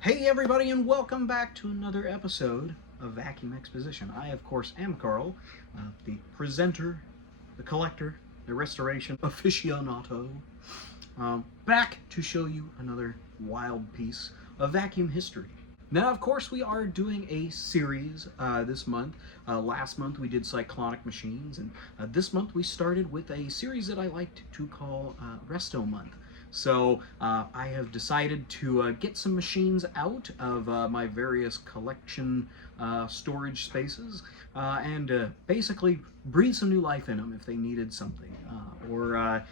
Hey everybody, and welcome back to another episode of Vacuum Exposition. I, of course, am Carl, the presenter, the collector, the restoration aficionado, back to show you another wild piece of vacuum history. Now, of course, we are doing a series this month. Last month we did cyclonic machines, and this month we started with a series that I like to call Resto Month. So I have decided to get some machines out of my various collection storage spaces and basically breathe some new life in them if they needed something, or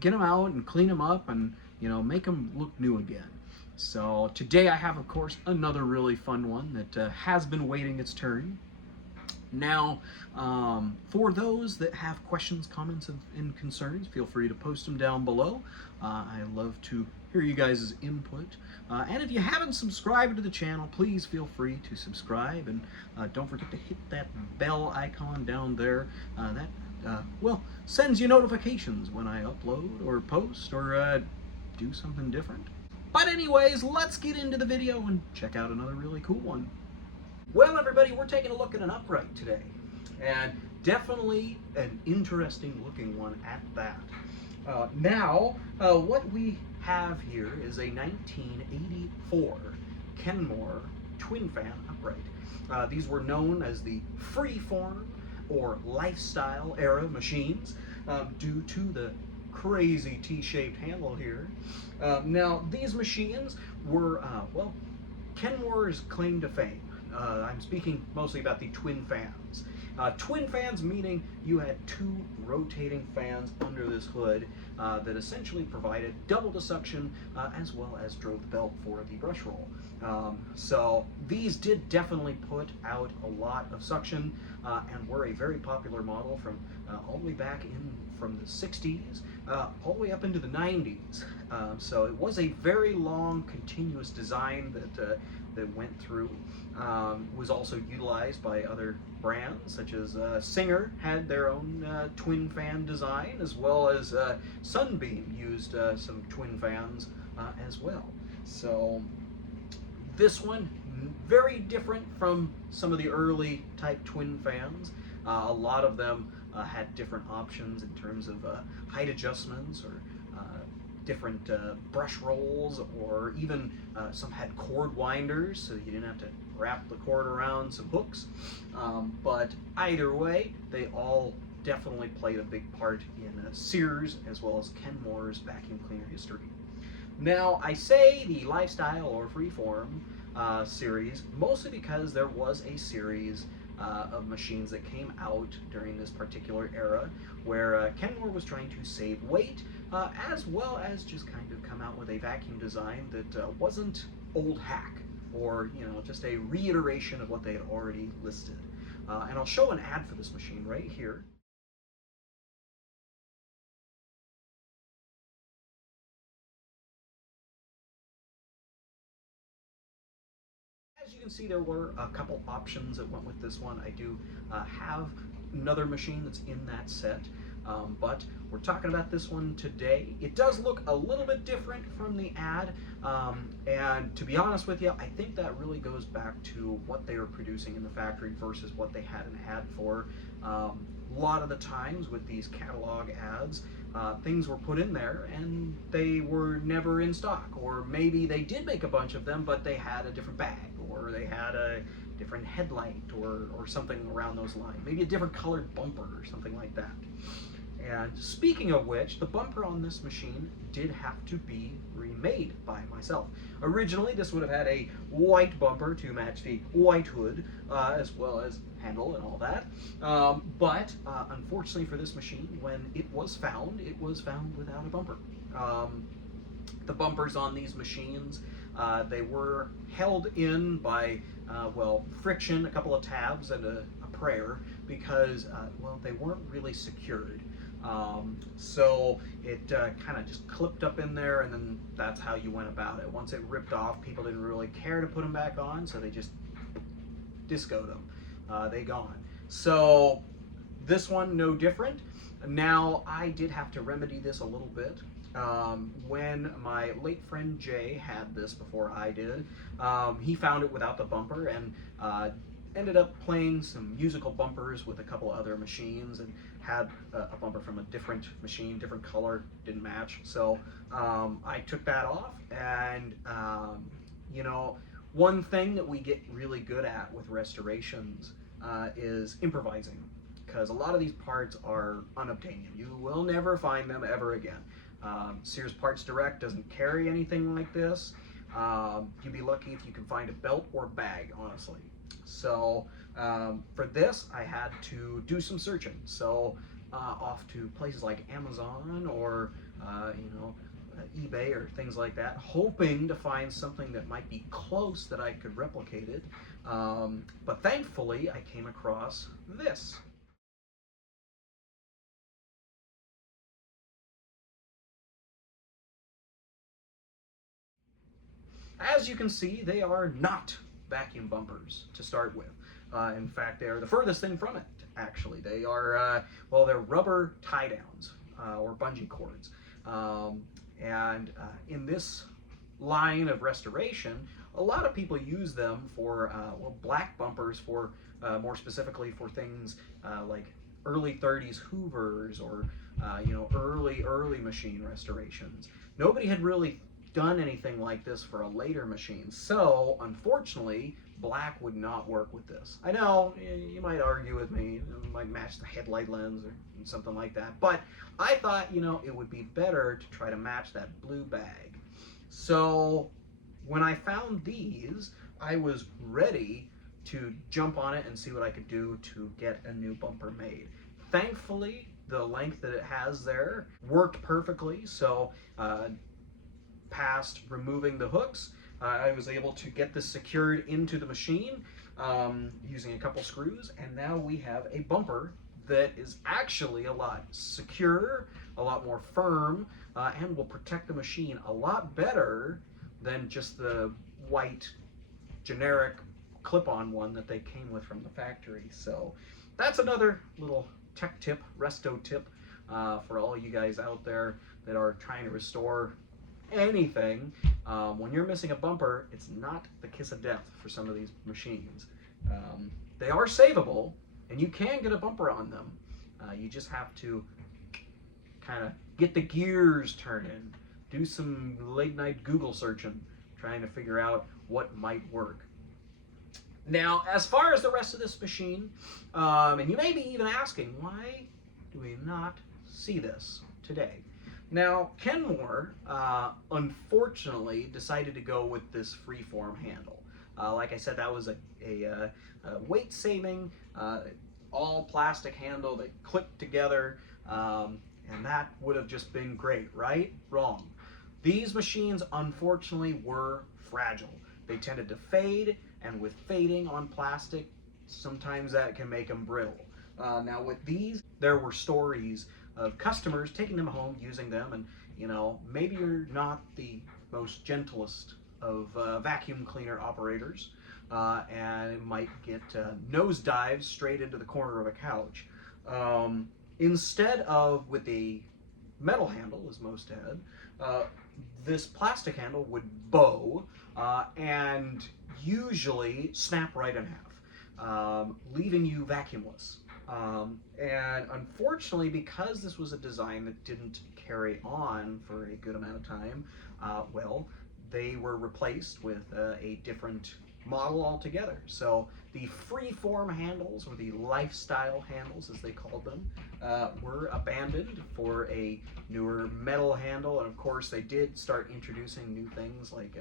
get them out and clean them up and make them look new again. So today I have, of course, another really fun one that has been waiting its turn. Now, for those that have questions, comments, and concerns, feel free to post them down below. I love to hear you guys' input. And if you haven't subscribed to the channel, please feel free to subscribe. And don't forget to hit that bell icon down there. That sends you notifications when I upload or post or do something different. But anyways, let's get into the video and check out another really cool one. Well, everybody, we're taking a look at an upright today, and definitely an interesting looking one at that. What we have here is a 1984 Kenmore twin fan upright. These were known as the freeform or lifestyle era machines due to the crazy T-shaped handle here. Now, these machines were, Kenmore's claim to fame. I'm speaking mostly about the twin fans. Twin fans meaning you had two rotating fans under this hood that essentially provided double the suction as well as drove the belt for the brush roll. So these did definitely put out a lot of suction and were a very popular model from all the way back from the 60s all the way up into the 90s. So it was a very long continuous design that went through. Was also utilized by other brands such as Singer had their own twin fan design, as well as Sunbeam used some twin fans as well. So this one, very different from some of the early type twin fans. A lot of them had different options in terms of height adjustments or different brush rolls, or even some had cord winders so you didn't have to wrap the cord around some hooks. But either way, they all definitely played a big part in Sears as well as Kenmore's vacuum cleaner history. Now, I say the lifestyle or freeform series mostly because there was a series of machines that came out during this particular era where Kenmore was trying to save weight as well as just kind of come out with a vacuum design that wasn't old hack or just a reiteration of what they had already listed. And I'll show an ad for this machine right here. As you can see, there were a couple options that went with this one. I do have another machine that's in that set, but we're talking about this one today. It does look a little bit different from the ad, and to be honest with you, I think that really goes back to what they were producing in the factory versus what they had an ad for. A lot of the times with these catalog ads, things were put in there and they were never in stock, or maybe they did make a bunch of them but they had a different bag, or they had a different headlight or something around those lines, maybe a different colored bumper or something like that. And speaking of which, the bumper on this machine did have to be remade by myself. Originally, this would have had a white bumper to match the white hood, as well as handle and all that. But unfortunately for this machine, when it was found without a bumper. The bumpers on these machines, they were held in by, friction, a couple of tabs, and a prayer, because, they weren't really secured. So it kind of just clipped up in there, and then that's how you went about it. Once it ripped off, people didn't really care to put them back on, so they just discoed them. They gone. So this one, no different. Now, I did have to remedy this a little bit. When my late friend Jay had this before I did, he found it without the bumper and ended up playing some musical bumpers with a couple other machines and had a bumper from a different machine, different color, didn't match. So I took that off, and you know, one thing that we get really good at with restorations is improvising, because a lot of these parts are unobtainium. You will never find them ever again. Sears Parts Direct doesn't carry anything like this. You'd be lucky if you can find a belt or bag, honestly. So for this, I had to do some searching. So off to places like Amazon or eBay or things like that, hoping to find something that might be close that I could replicate it. But thankfully, I came across this. As you can see, they are not vacuum bumpers to start with. In fact, they are the furthest thing from it, actually. They are, well, they're rubber tie downs or bungee cords. And in this line of restoration, a lot of people use them for, well, black bumpers for, more specifically for things like early 30s Hoovers or, early machine restorations. Nobody had really done anything like this for a later machine. So, unfortunately, black would not work with this. I know, you might argue with me, it might match the headlight lens or something like that, but I thought, it would be better to try to match that blue bag. So, when I found these, I was ready to jump on it and see what I could do to get a new bumper made. Thankfully, the length that it has there worked perfectly, so past removing the hooks, I was able to get this secured into the machine using a couple screws, and now we have a bumper that is actually a lot secure, a lot more firm, and will protect the machine a lot better than just the white generic clip-on one that they came with from the factory. So that's another little tech tip, resto tip for all you guys out there that are trying to restore anything. When you're missing a bumper, it's not the kiss of death for some of these machines. They are savable, and you can get a bumper on them. You just have to kind of get the gears turning, do some late night Google searching, trying to figure out what might work. Now, as far as the rest of this machine, and you may be even asking, why do we not see this today? Now, Kenmore, unfortunately, decided to go with this freeform handle. Like I said, that was a weight-saving, all plastic handle that clipped together, and that would have just been great, right? Wrong. These machines, unfortunately, were fragile. They tended to fade, and with fading on plastic, sometimes that can make them brittle. Now with these, there were stories of customers taking them home, using them, and maybe you're not the most gentlest of vacuum cleaner operators, and it might get nose dives straight into the corner of a couch. Instead of with a metal handle, as most had, this plastic handle would bow and usually snap right in half, leaving you vacuumless. And unfortunately, because this was a design that didn't carry on for a good amount of time, well, they were replaced with a different model altogether. So the freeform handles, or the lifestyle handles as they called them, were abandoned for a newer metal handle. And of course, they did start introducing new things like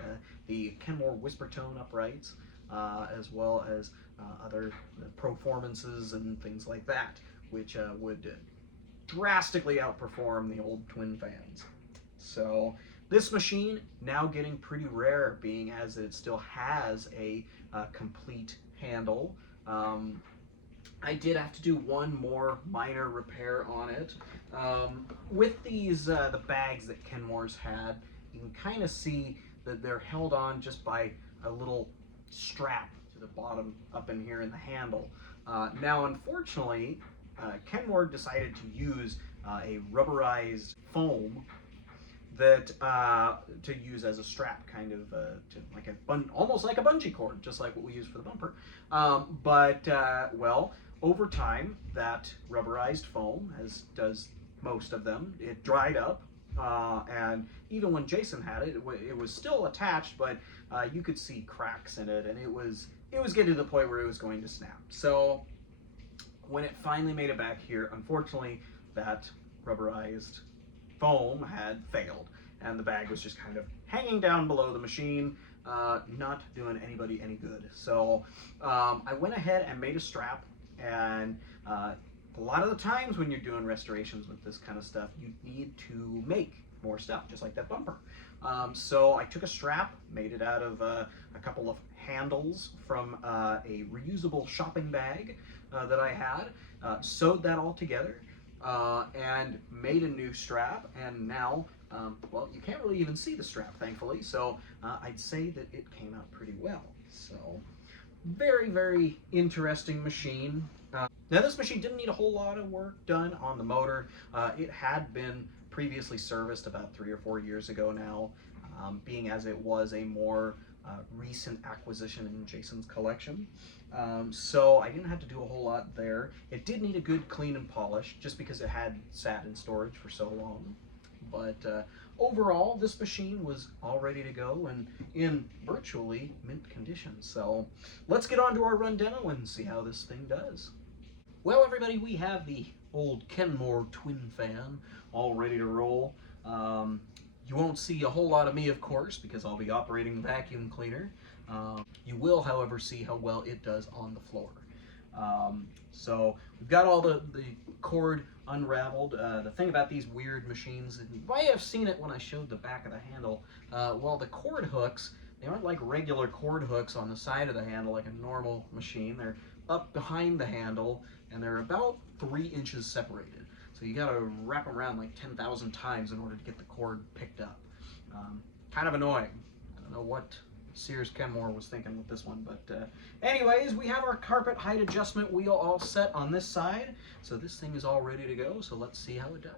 the Kenmore Whisper Tone uprights, as well as other performances and things like that, which would drastically outperform the old twin fans. So this machine now getting pretty rare, being as it still has a complete handle. I did have to do one more minor repair on it. With these, the bags that Kenmore's had, you can kind of see that they're held on just by a little strap to the bottom up in here in the handle. Now, unfortunately, Kenmore decided to use a rubberized foam that to use as a strap, kind of to like almost like a bungee cord, just like what we use for the bumper. Well, over time, that rubberized foam, as does most of them, it dried up. And even when Jason had it, it was still attached, but you could see cracks in it, and it was getting to the point where it was going to snap. So when it finally made it back here, unfortunately, that rubberized foam had failed, and the bag was just kind of hanging down below the machine, not doing anybody any good. So I went ahead and made a strap, and a lot of the times when you're doing restorations with this kind of stuff, you need to make more stuff, just like that bumper. So I took a strap, made it out of a couple of handles from a reusable shopping bag that I had, sewed that all together, and made a new strap. And now, well, you can't really even see the strap, thankfully, so I'd say that it came out pretty well. So very, very interesting machine. Now this machine didn't need a whole lot of work done on the motor. It had been previously serviced about 3 or 4 years ago now, being as it was a more recent acquisition in Jason's collection. So I didn't have to do a whole lot there. It did need a good clean and polish, just because it had sat in storage for so long. But overall, this machine was all ready to go and in virtually mint condition. So let's get on to our run demo and see how this thing does. Well, everybody, we have the old Kenmore twin fan all ready to roll. You won't see a whole lot of me, of course, because I'll be operating the vacuum cleaner. You will, however, see how well it does on the floor. So we've got all the cord unraveled. The thing about these weird machines, you might have seen it when I showed the back of the handle. Well, the cord hooks, they aren't like regular cord hooks on the side of the handle like a normal machine. They're up behind the handle, and they're about 3 inches separated. So you gotta wrap them around like 10,000 times in order to get the cord picked up. Kind of annoying. I don't know what Sears Kenmore was thinking with this one, but anyways, we have our carpet height adjustment wheel all set on this side. So this thing is all ready to go, so let's see how it does.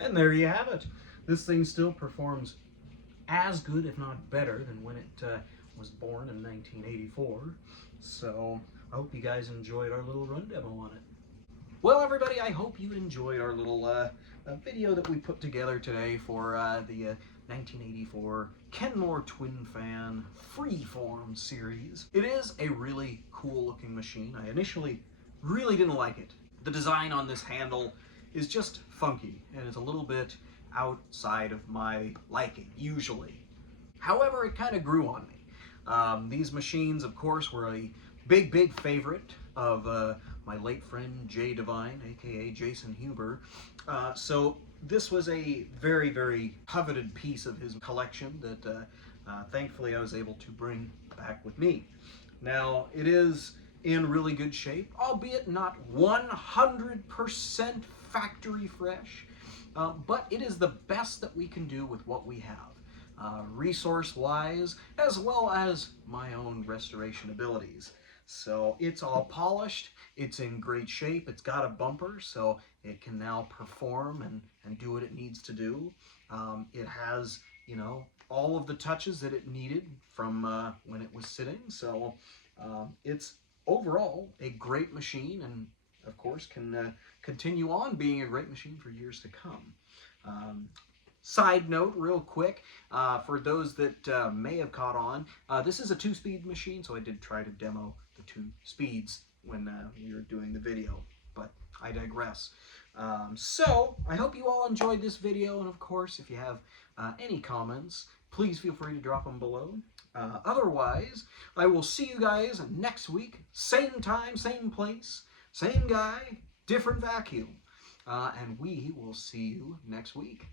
And there you have it. This thing still performs as good, if not better, than when it was born in 1984. So I hope you guys enjoyed our little run demo on it. Well, everybody, I hope you enjoyed our little video that we put together today for the 1984 Kenmore Twin Fan Freeform series. It is a really cool looking machine. I initially really didn't like it. The design on this handle is just funky, and it's a little bit outside of my liking, usually. However, it kind of grew on me. These machines, of course, were a big favorite of my late friend Jay Devine, aka Jason Huber. So this was a very coveted piece of his collection that thankfully I was able to bring back with me. Now, it is in really good shape, albeit not 100% factory fresh, but it is the best that we can do with what we have, resource-wise, as well as my own restoration abilities. So it's all polished, it's in great shape, it's got a bumper, so it can now perform and do what it needs to do. It has, you know, all of the touches that it needed from when it was sitting, so it's overall a great machine, and of course can continue on being a great machine for years to come. Side note, real quick, for those that may have caught on, this is a 2-speed machine, so I did try to demo the 2 speeds when we were doing the video, but I digress. So I hope you all enjoyed this video, and of course, if you have any comments, please feel free to drop them below. Otherwise, I will see you guys next week, same time, same place, same guy, different vacuum. And we will see you next week.